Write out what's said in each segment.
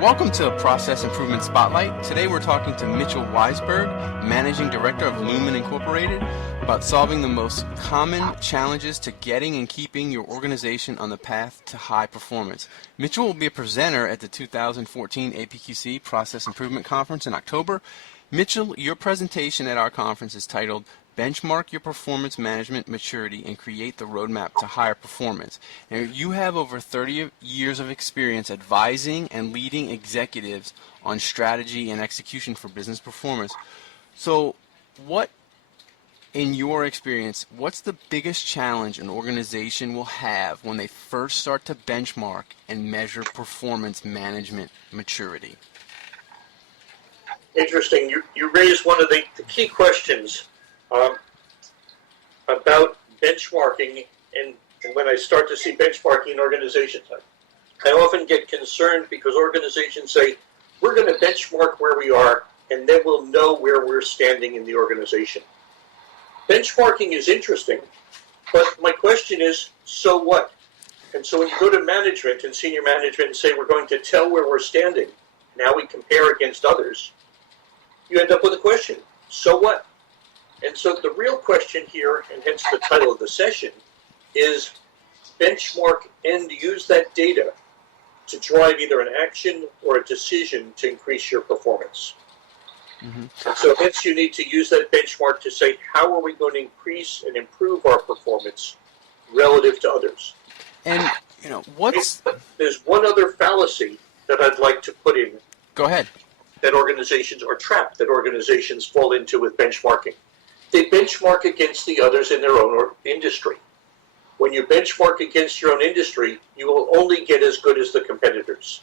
Welcome to Process Improvement Spotlight. Today we're talking to Mitchell Weisberg, Managing Director of Lumen Incorporated, about solving the most common challenges to getting and keeping your organization on the path to high performance. Mitchell will be a presenter at the 2014 APQC Process Improvement Conference in October. Mitchell, your presentation at our conference is titled Benchmark Your Performance Management Maturity and Create the Roadmap to Higher Performance. Now, you have over 30 years of experience advising and leading executives on strategy and execution for business performance. So what, in your experience, what's the biggest challenge an organization will have when they first start to benchmark and measure performance management maturity? Interesting. You raised one of the key questions about benchmarking, and when I start to see benchmarking in organizations, I often get concerned because organizations say, we're going to benchmark where we are, and then we'll know where we're standing in the organization. Benchmarking is interesting, but my question is, so what? And so when you go to management and senior management and say, we're going to tell where we're standing, now we compare against others, you end up with a question, so what? And so the real question here, and hence the title of the session, is benchmark and use that data to drive either an action or a decision to increase your performance. And so hence you need to use that benchmark to say, how are we going to increase and improve our performance relative to others? And, you know, There's one other fallacy that I'd like to put in. Go ahead. That organizations are trapped, that organizations fall into with benchmarking. They benchmark against the others in their own industry. When you benchmark against your own industry, you will only get as good as the competitors.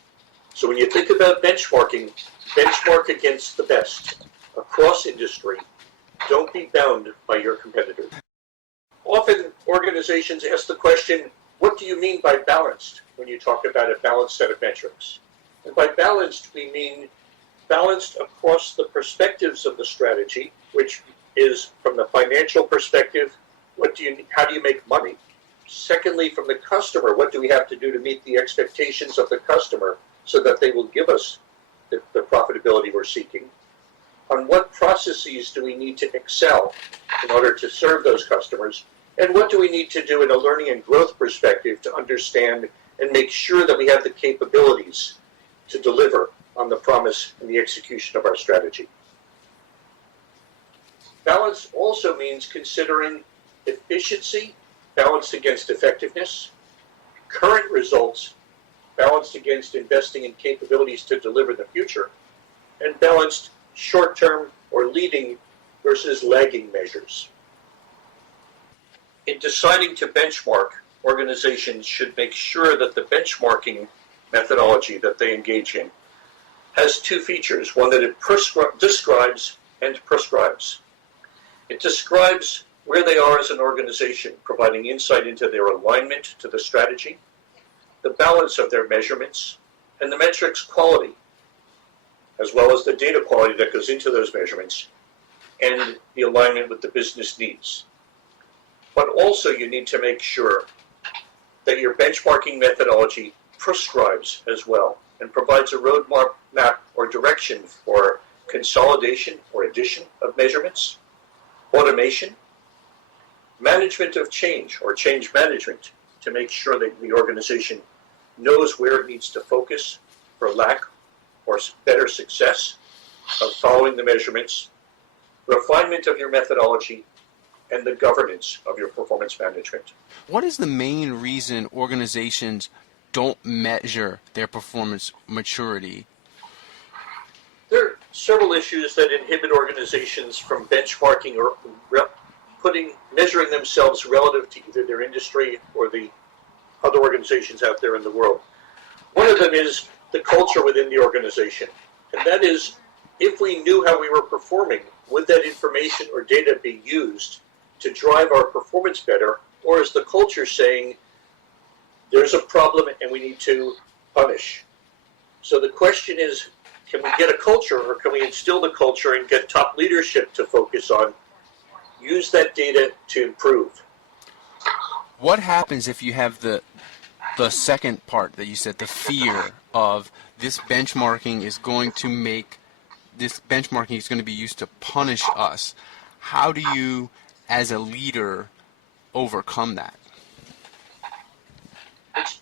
So when you think about benchmarking, benchmark against the best across industry. Don't be bound by your competitors. Often organizations ask the question, what do you mean by balanced when you talk about a balanced set of metrics? And by balanced, we mean balanced across the perspectives of the strategy, which is from the financial perspective, how do you make money? Secondly, from the customer, what do we have to do to meet the expectations of the customer so that they will give us the profitability we're seeking? On what processes do we need to excel in order to serve those customers? And what do we need to do in a learning and growth perspective to understand and make sure that we have the capabilities to deliver on the promise and the execution of our strategy? Balance also means considering efficiency balanced against effectiveness, current results balanced against investing in capabilities to deliver the future, and balanced short-term or leading versus lagging measures. In deciding to benchmark, organizations should make sure that the benchmarking methodology that they engage in has two features, one that it describes and prescribes. It describes where they are as an organization, providing insight into their alignment to the strategy, the balance of their measurements, and the metrics quality, as well as the data quality that goes into those measurements, and the alignment with the business needs. But also you need to make sure that your benchmarking methodology prescribes as well and provides a roadmap or direction for consolidation or addition of measurements, automation, management of change or change management to make sure that the organization knows where it needs to focus for lack or better success of following the measurements, refinement of your methodology, and the governance of your performance management. What is the main reason organizations don't measure their performance maturity? There are several issues that inhibit organizations from benchmarking or measuring themselves relative to either their industry or the other organizations out there in the world. One of them is the culture within the organization. And that is, if we knew how we were performing, would that information or data be used to drive our performance better? Or is the culture saying, there's a problem and we need to punish? So the question is, can we get a culture, or can we instill the culture and get top leadership to focus on, use that data to improve? What happens if you have the the second part that you said, the fear of this benchmarking is going to be used to punish us. How do you, as a leader, overcome that?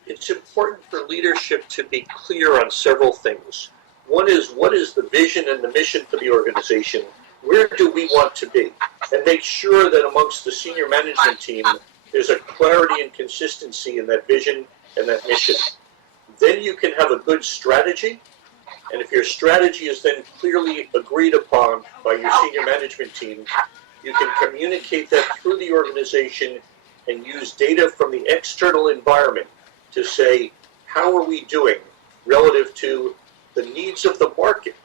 It's important for leadership to be clear on several things. One is, what is the vision and the mission for the organization? Where do we want to be? And make sure that amongst the senior management team, there's a clarity and consistency in that vision and that mission. Then you can have a good strategy, and if your strategy is then clearly agreed upon by your senior management team, you can communicate that through the organization and use data from the external environment to say, how are we doing relative to the needs of the market?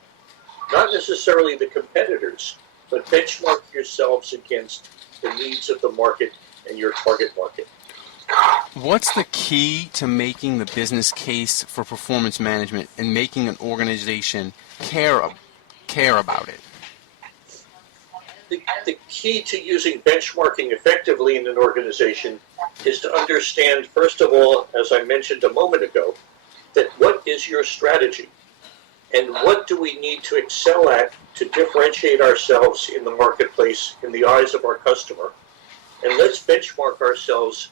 Not necessarily the competitors, but benchmark yourselves against the needs of the market and your target market. What's the key to making the business case for performance management and making an organization care about it? The key to using benchmarking effectively in an organization is to understand, first of all, as I mentioned a moment ago, that what is your strategy? And what do we need to excel at to differentiate ourselves in the marketplace in the eyes of our customer? And let's benchmark ourselves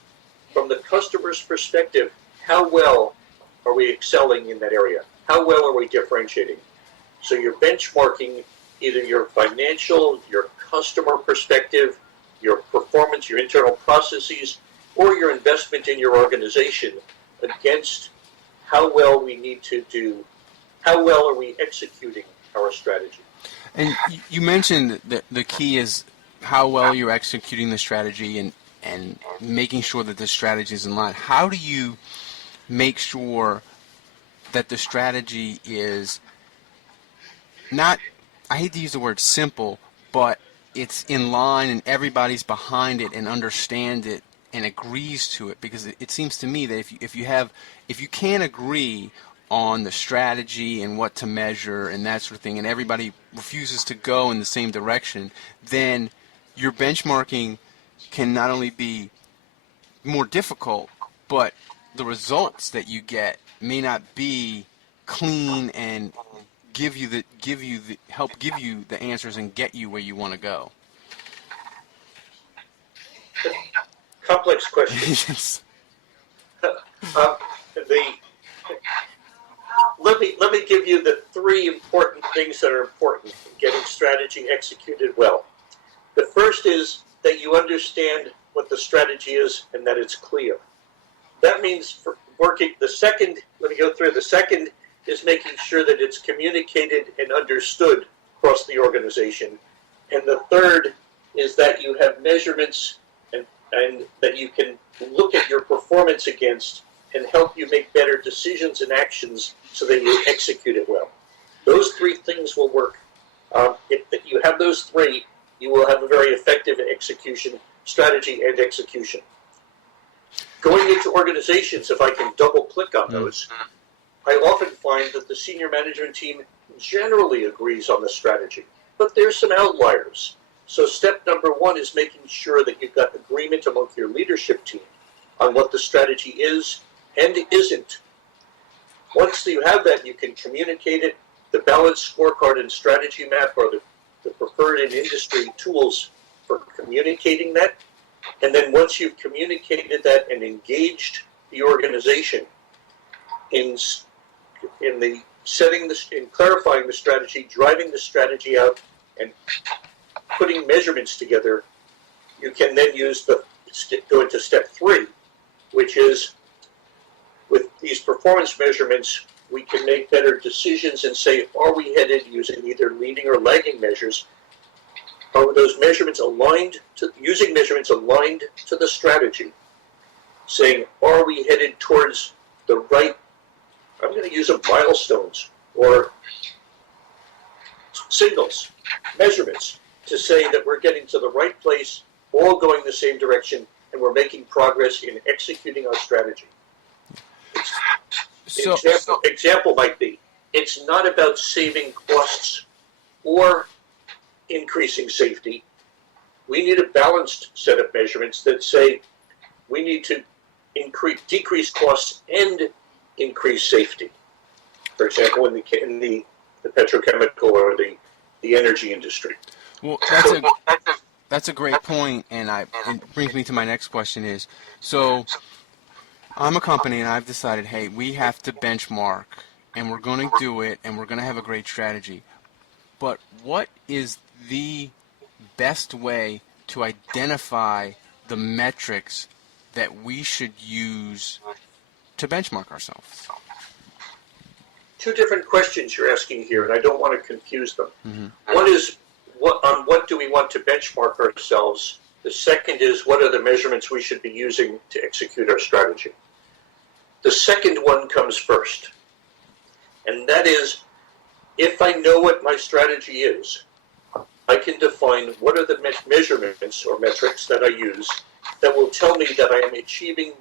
from the customer's perspective. How well are we excelling in that area? How well are we differentiating? So you're benchmarking either your financial, your customer perspective, your performance, your internal processes, or your investment in your organization against how well we need to do, how well are we executing our strategy. And you mentioned that the key is how well you're executing the strategy and making sure that the strategy is in line. How do you make sure that the strategy is not, I hate to use the word simple, but it's in line and everybody's behind it and understand it and agrees to it? Because it seems to me that if you can't agree on the strategy and what to measure and that sort of thing, and everybody refuses to go in the same direction, then your benchmarking can not only be more difficult, but the results that you get may not be clean and help give you the answers and get you where you want to go. Complex question. Let me give you the three important things that are important in getting strategy executed well. The first is that you understand what the strategy is and that it's clear. That means for working. The second, let me go through. The second is making sure that it's communicated and understood across the organization. And the third is that you have measurements and that you can look at your performance against and help you make better decisions and actions so that you execute it well. Those three things will work. If you have those three, you will have a very effective execution, strategy and execution. Going into organizations, if I can double click on those, I often find that the senior management team generally agrees on the strategy, but there's some outliers. So step number one is making sure that you've got agreement among your leadership team on what the strategy is and isn't. Once you have that, you can communicate it. The balanced scorecard and strategy map are the preferred in industry tools for communicating that. And then once you've communicated that and engaged the organization in clarifying the strategy, driving the strategy out, and putting measurements together, you can then go into step three, which is with these performance measurements, we can make better decisions and say, are we headed using either leading or lagging measures? Are those measurements aligned to, using measurements aligned to the strategy? Saying, are we headed towards the right, I'm going to use milestones or signals, measurements, to say that we're getting to the right place, all going the same direction, and we're making progress in executing our strategy. Example might be, it's not about saving costs or increasing safety. We need a balanced set of measurements that say we need to decrease costs and increase safety. For example, in the petrochemical or the energy industry. Well, that's a great point, and it brings me to my next question is, so I'm a company and I've decided, hey, we have to benchmark, and we're going to do it, and we're going to have a great strategy. But what is the best way to identify the metrics that we should use to benchmark ourselves? Two different questions you're asking here, and I don't want to confuse them. Mm-hmm. One is, what do we want to benchmark ourselves? The second is, what are the measurements we should be using to execute our strategy? The second one comes first, and that is, if I know what my strategy is, I can define what are the measurements or metrics that I use that will tell me that I am achieving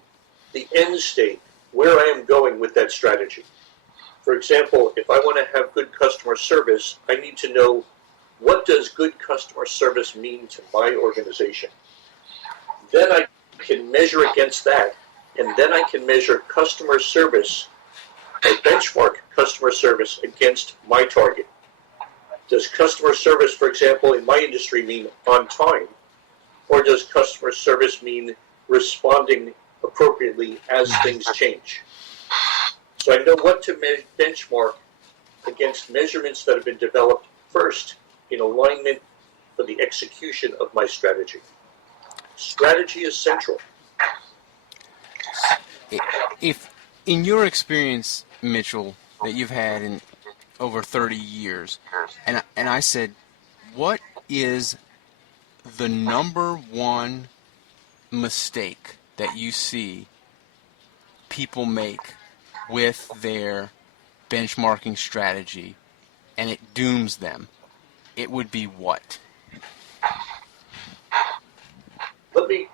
the end state, where I am going with that strategy. For example, if I want to have good customer service, I need to know, what does good customer service mean to my organization? Then I can measure against that, and then I can measure customer service or benchmark customer service against my target. Does customer service, for example, in my industry mean on time? Or does customer service mean responding appropriately as things change? So I know what to benchmark against measurements that have been developed first in alignment for the execution of my strategy. Strategy is central. If, in your experience, Mitchell, that you've had in over 30 years, and I said, what is the number one mistake that you see people make with their benchmarking strategy, and it dooms them, it would be what? Let me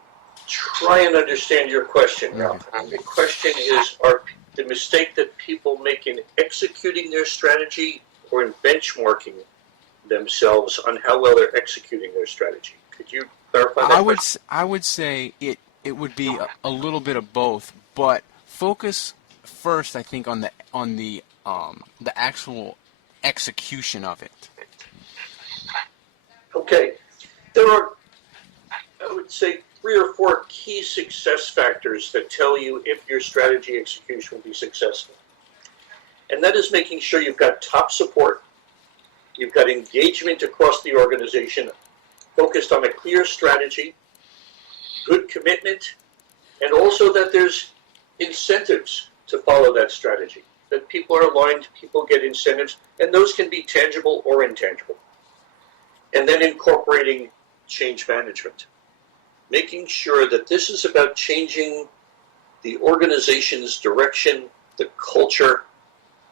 try and understand your question, Ralph. The question is, are the mistake that people make in executing their strategy or in benchmarking themselves on how well they're executing their strategy? Could you clarify that? I would say it would be a little bit of both, but focus first, I think, on the actual execution of it. Okay, there are, I would say, 3 or 4 key success factors that tell you if your strategy execution will be successful. And that is making sure you've got top support, you've got engagement across the organization, focused on a clear strategy, good commitment, and also that there's incentives to follow that strategy, that people are aligned, people get incentives, and those can be tangible or intangible. And then incorporating change management, making sure that this is about changing the organization's direction, the culture.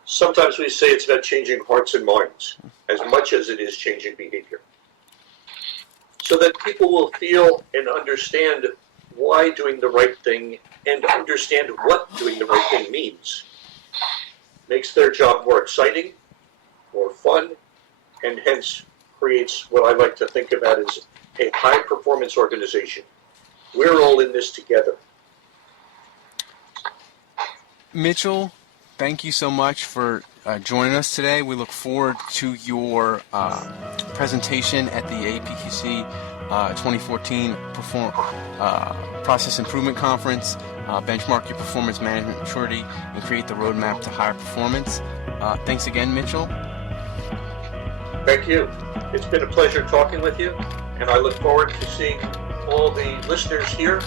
Sometimes we say it's about changing hearts and minds as much as it is changing behavior, so that people will feel and understand why doing the right thing and understand what doing the right thing means. Makes their job more exciting, more fun, and hence creates what I like to think about as a high-performance organization. We're all in this together. Mitchell, thank you so much for joining us today. We look forward to your presentation at the APQC 2014 Process Improvement Conference. Benchmark your performance management maturity and create the roadmap to higher performance. Thanks again, Mitchell. Thank you. It's been a pleasure talking with you, and I look forward to seeing all the listeners here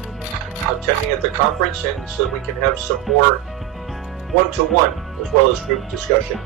attending at the conference, and so we can have some more one-to-one as well as group discussion.